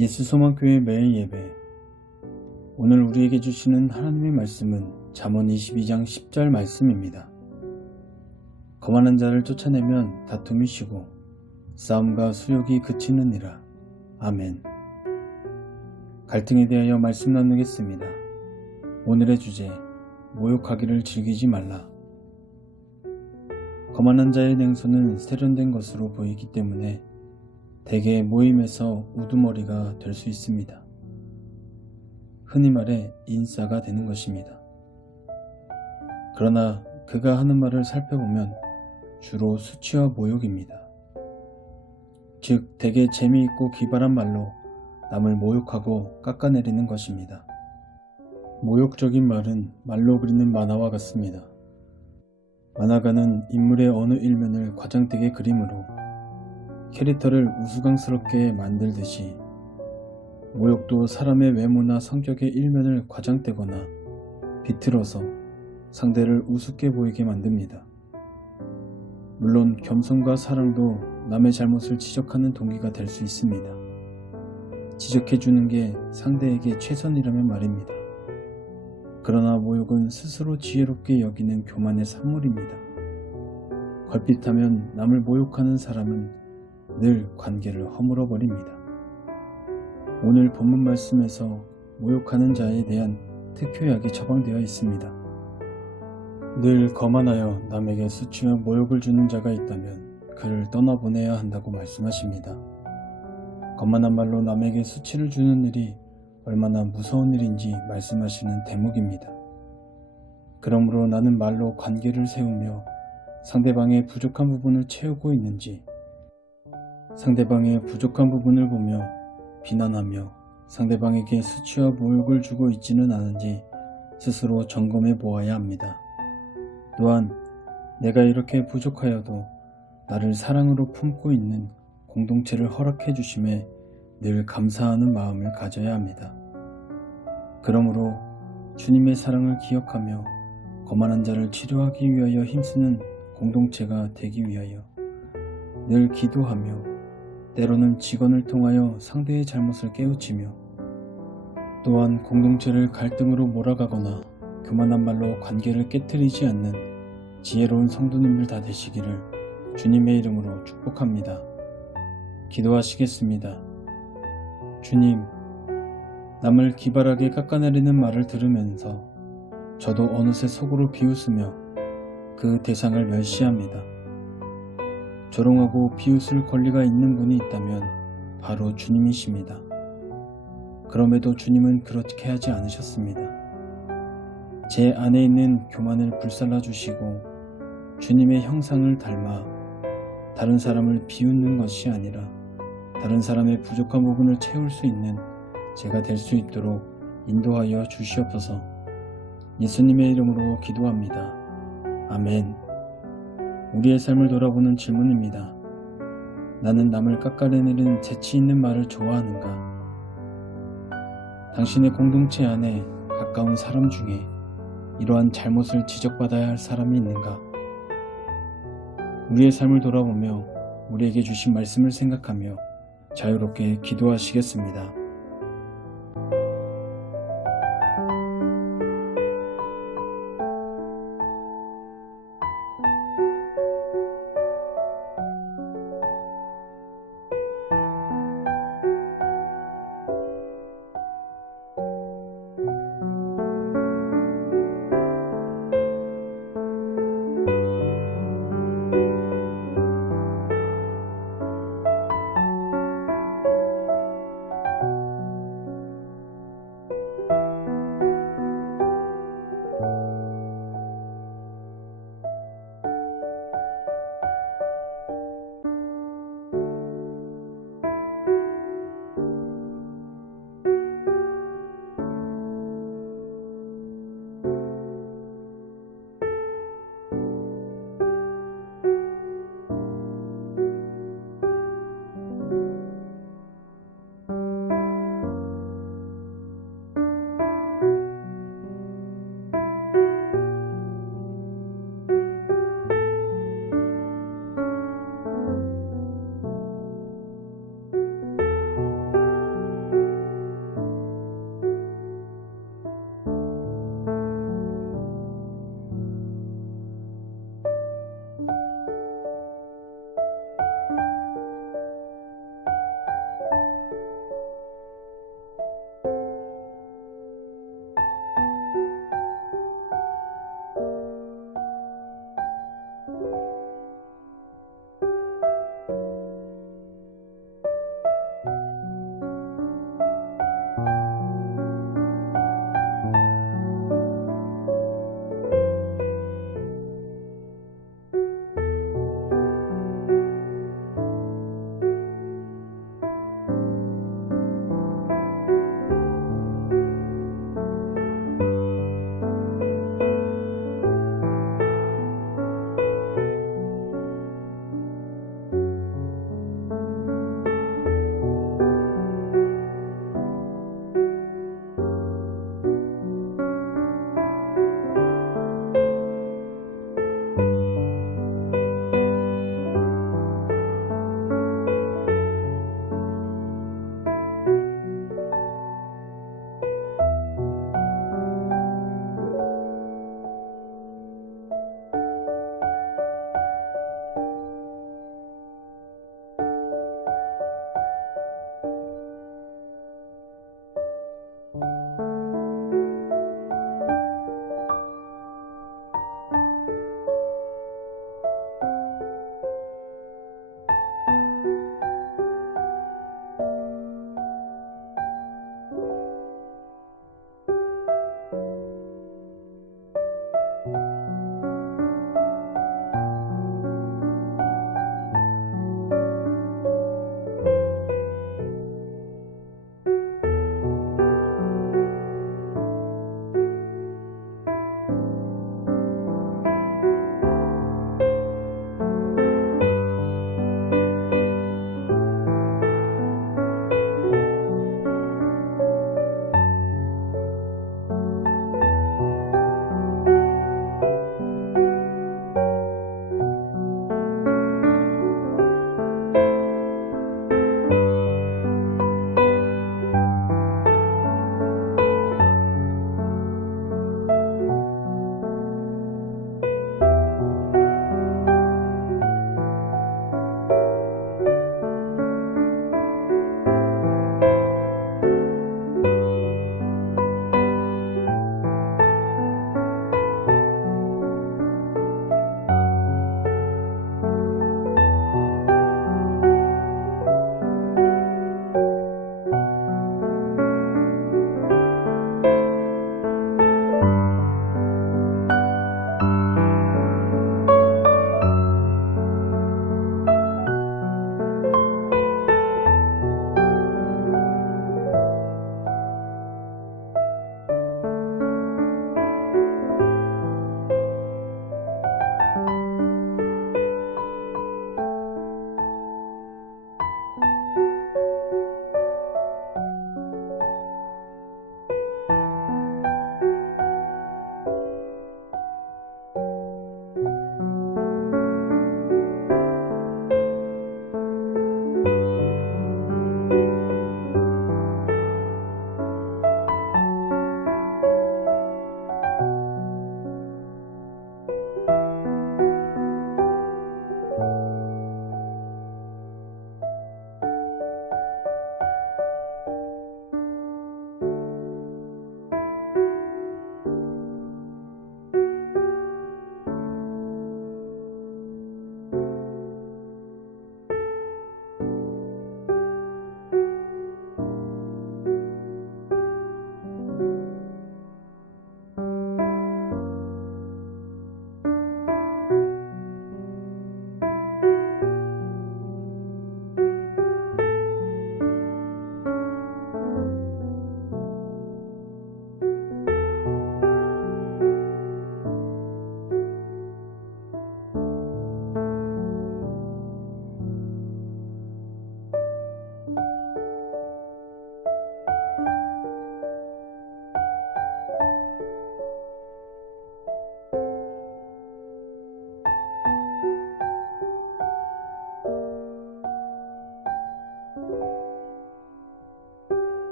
예수소망교회 매일 예배. 오늘 우리에게 주시는 하나님의 말씀은 잠언 22장 10절 말씀입니다. 거만한 자를 쫓아내면 다툼이 쉬고 싸움과 수욕이 그치느니라. 아멘. 갈등에 대하여 말씀 나누겠습니다. 오늘의 주제, 모욕하기를 즐기지 말라. 거만한 자의 냉소는 세련된 것으로 보이기 때문에 대개 모임에서 우두머리가 될 수 있습니다. 흔히 말해 인싸가 되는 것입니다. 그러나 그가 하는 말을 살펴보면 주로 수치와 모욕입니다. 즉 대개 재미있고 기발한 말로 남을 모욕하고 깎아내리는 것입니다. 모욕적인 말은 말로 그리는 만화와 같습니다. 만화가는 인물의 어느 일면을 과장되게 그림으로 캐릭터를 우스꽝스럽게 만들듯이 모욕도 사람의 외모나 성격의 일면을 과장되거나 비틀어서 상대를 우습게 보이게 만듭니다. 물론 겸손과 사랑도 남의 잘못을 지적하는 동기가 될 수 있습니다. 지적해주는 게 상대에게 최선이라면 말입니다. 그러나 모욕은 스스로 지혜롭게 여기는 교만의 산물입니다. 걸핏하면 남을 모욕하는 사람은 늘 관계를 허물어 버립니다. 오늘 본문 말씀에서 모욕하는 자에 대한 특효약이 처방되어 있습니다. 늘 거만하여 남에게 수치와 모욕을 주는 자가 있다면 그를 떠나보내야 한다고 말씀하십니다. 거만한 말로 남에게 수치를 주는 일이 얼마나 무서운 일인지 말씀하시는 대목입니다. 그러므로 나는 말로 관계를 세우며 상대방의 부족한 부분을 채우고 있는지, 상대방의 부족한 부분을 보며 비난하며 상대방에게 수치와 모욕을 주고 있지는 않은지 스스로 점검해 보아야 합니다. 또한 내가 이렇게 부족하여도 나를 사랑으로 품고 있는 공동체를 허락해 주심에 늘 감사하는 마음을 가져야 합니다. 그러므로 주님의 사랑을 기억하며 거만한 자를 치료하기 위하여 힘쓰는 공동체가 되기 위하여 늘 기도하며 때로는 직원을 통하여 상대의 잘못을 깨우치며 또한 공동체를 갈등으로 몰아가거나 교만한 말로 관계를 깨트리지 않는 지혜로운 성도님들 다 되시기를 주님의 이름으로 축복합니다. 기도하시겠습니다. 주님, 남을 기발하게 깎아내리는 말을 들으면서 저도 어느새 속으로 비웃으며 그 대상을 멸시합니다. 조롱하고 비웃을 권리가 있는 분이 있다면 바로 주님이십니다. 그럼에도 주님은 그렇게 하지 않으셨습니다. 제 안에 있는 교만을 불살라 주시고 주님의 형상을 닮아 다른 사람을 비웃는 것이 아니라 다른 사람의 부족한 부분을 채울 수 있는 제가 될 수 있도록 인도하여 주시옵소서. 예수님의 이름으로 기도합니다. 아멘. 우리의 삶을 돌아보는 질문입니다. 나는 남을 깎아내리는 재치 있는 말을 좋아하는가? 당신의 공동체 안에 가까운 사람 중에 이러한 잘못을 지적받아야 할 사람이 있는가? 우리의 삶을 돌아보며 우리에게 주신 말씀을 생각하며 자유롭게 기도하시겠습니다.